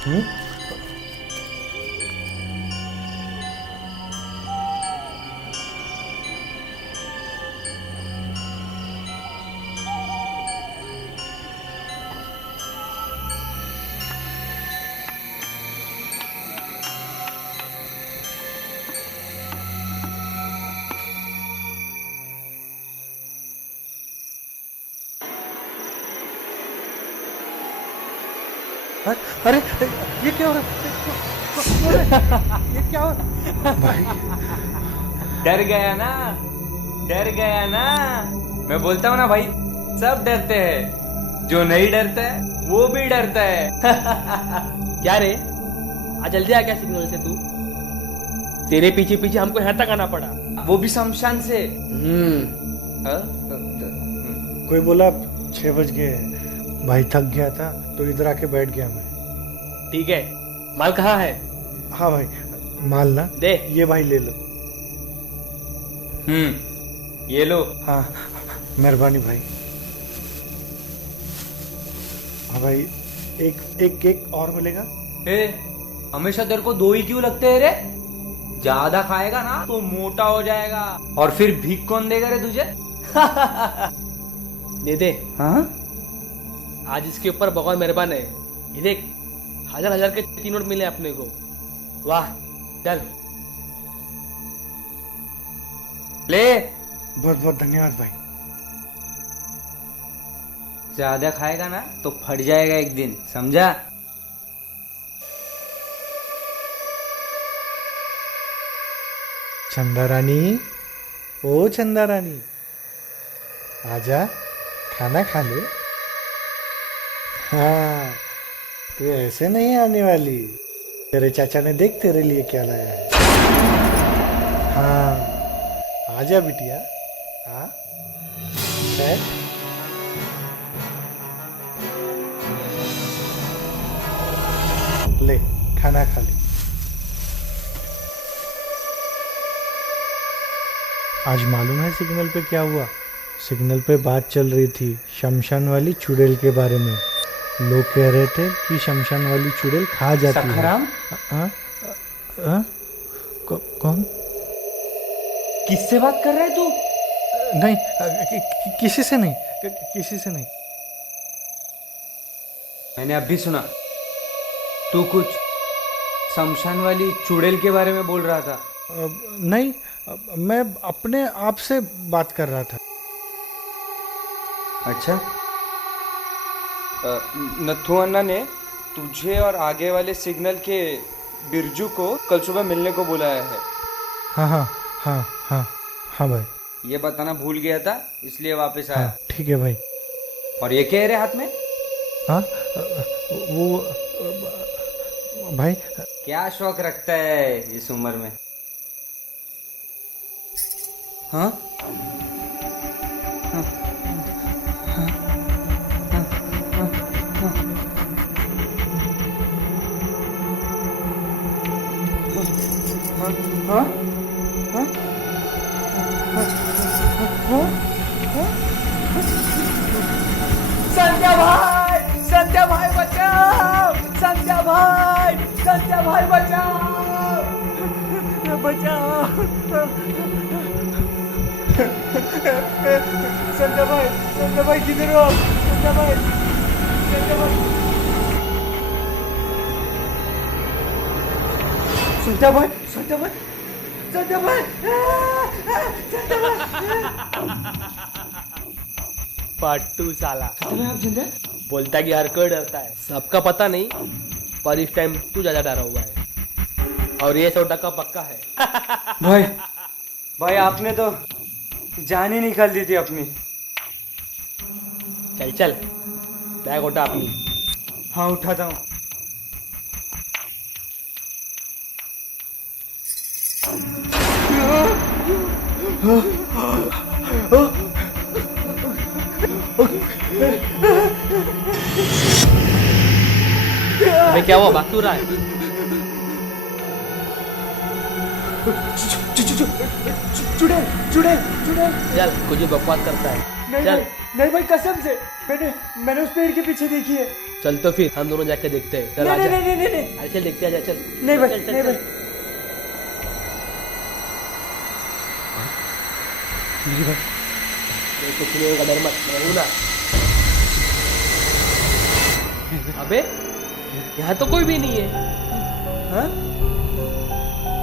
हम्म? अरे ये क्या हो रहा है? ये क्या हो रहा है? भाई डर गया ना, डर गया ना। मैं बोलता हूँ ना भाई, सब डरते हैं, जो नहीं डरता है वो भी डरता है। क्या रे, आज जल्दी आ गया सिग्नल से तू? तेरे पीछे पीछे हमको यहाँ तक आना पड़ा। वो भी शमशान से। हाँ? कोई बोला 6 बज गए हैं। भाई थक गया था तो इधर आके बैठ गया मैं। ठीक है, माल कहाँ है? हाँ भाई, माल ना दे। ये भाई ले लो। ये लो। हाँ मेहरबानी भाई। हाँ भाई, एक और मिलेगा। ए, हमेशा तेरे को 2 ही क्यों लगते हैं रे? ज्यादा खाएगा ना तो मोटा हो जाएगा, और फिर भीख कौन देगा रे तुझे? दे दे। हाँ? आज इसके ऊपर भगवान मेहरबान है। ये देख, 1000 के 3 नोट मिले अपने को। वाह, चल ले। बहुत बहुत धन्यवाद भाई। ज्यादा खाएगा ना तो फट जाएगा एक दिन, समझा? चंदा रानी, ओ चंदा रानी, आजा खाना खा ले। हाँ, तू ऐसे नहीं आने वाली। तेरे चाचा ने देख तेरे लिए क्या लाया है। हाँ, आजा बिटिया। हाँ, बैठ। ले, खाना खा ले। आज मालूम है सिग्नल पे क्या हुआ? सिग्नल पे बात चल रही थी शमशान वाली चुड़ैल के बारे में। लोग कह रहे थे कि शमशान वाली चुड़ैल खा जाती है। सखाराम? हाँ? हाँ? कौन? किससे बात कर रहा है तू? नहीं, किसी से नहीं, किसी से नहीं। मैंने अभी सुना, तू कुछ शमशान वाली चुड़ैल के बारे में बोल रहा था। नहीं, मैं अपने आप से बात कर रहा था। अच्छा, नथु अन्ना ने तुझे और आगे वाले सिग्नल के बिरजू को कल सुबह मिलने को बुलाया है। हाँ हाँ हाँ हाँ हाँ भाई। ये बताना भूल गया था, इसलिए वापस आया। हाँ ठीक है भाई। और ये क्या है रे हाथ में? हाँ, वो भाई। क्या शौक रखता है इस उम्र में? हाँ? हाँ? हाँ? संध्या भाई, संध्या भाई बचाओ! संध्या भाई, संध्या भाई बचाओ! बचाओ! संध्या भाई किधर हो? संध्या भाई, संध्या भाई, संध्या भाई, संध्या भाई, संध्या भाई, संध्या भाई। पाट्टू साला। आप जिंदा? बोलता कि हर कोई डरता है, सबका पता नहीं, पर इस टाइम तू ज्यादा डरा हुआ है। और ये 100% पक्का है। भाई, भाई आपने तो जान ही निकाल दी थी अपनी। चल चल, बैग उठा अपनी। हाँ उठाता हूँ। अबे क्या हुआ, भाग क्यों रहा है? चुड़ैल, चुड़ैल, चुड़ैल। चल, कुछ भी बकवास करता है। नहीं चल। भाई, नहीं भाई, कसम से मैंने उस पेड़ के पीछे देखी है। चल तो फिर हम दोनों जाके देखते हैं। चल नहीं आजा। नहीं नहीं नहीं नहीं अरे चल देखते हैं, आजा चल। नहीं भाई, चल, चल, नहीं चल। भाई। नहीं भाई, ये कुछ नहीं होगा, डर मत, मैं हूं ना। अबे यहाँ तो कोई भी नहीं है। हाँ?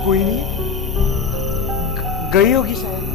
कोई नहीं है? गई होगी शायद।